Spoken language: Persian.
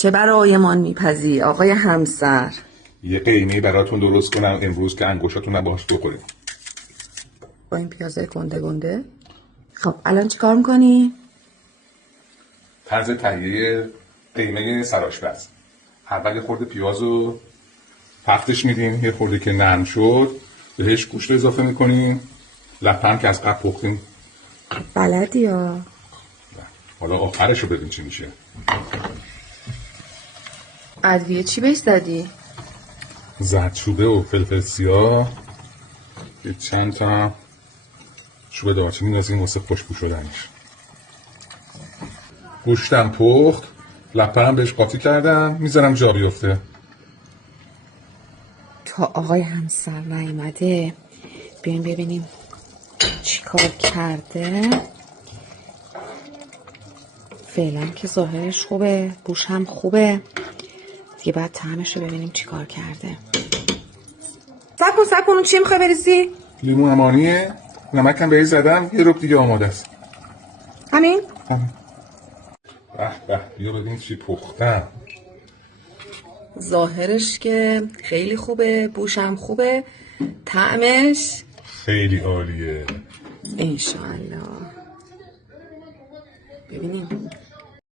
چه برایمان میپزی آقای همسر؟ یه قیمه براتون درست کنم امروز که انگوشاتون نباش بخوریم. با این پیازه گنده گنده. خب الان چی کار میکنی؟ طرز تهیه قیمه سرآشپز. اول یه خورده پیاز رو پختش میدیم، یه خورده که نرم شد بهش گوشت اضافه میکنیم، لپن که از قبل پختیم. بلدی ها. حالا آخرش رو ببین چی میشه. ادویه چی بهش زدی؟ زردچوبه و فلفل سیاه، یه چند تا چوب دارچینی می‌ذاریم واسه خوشبو شدنش. گوشتم پخت، لپنم بهش قاطی کردم، میذارم جا بیفته. تا آقای همسر نیومده بیایم ببینیم چی کار کرده. فعلا که ظاهرش خوبه، بوش هم خوبه دیگه، بعد طعمش رو ببینیم چی کار کرده. سب کن چی میخوای بریزی؟ لیمون امانیه، نمکم بهش زدم، یه رب دیگه آماده است. همین؟ به به، بیا ببین چی پختم. ظاهرش که خیلی خوبه، بوش هم خوبه، طعمش خیلی عالیه. انشالله. ببینیم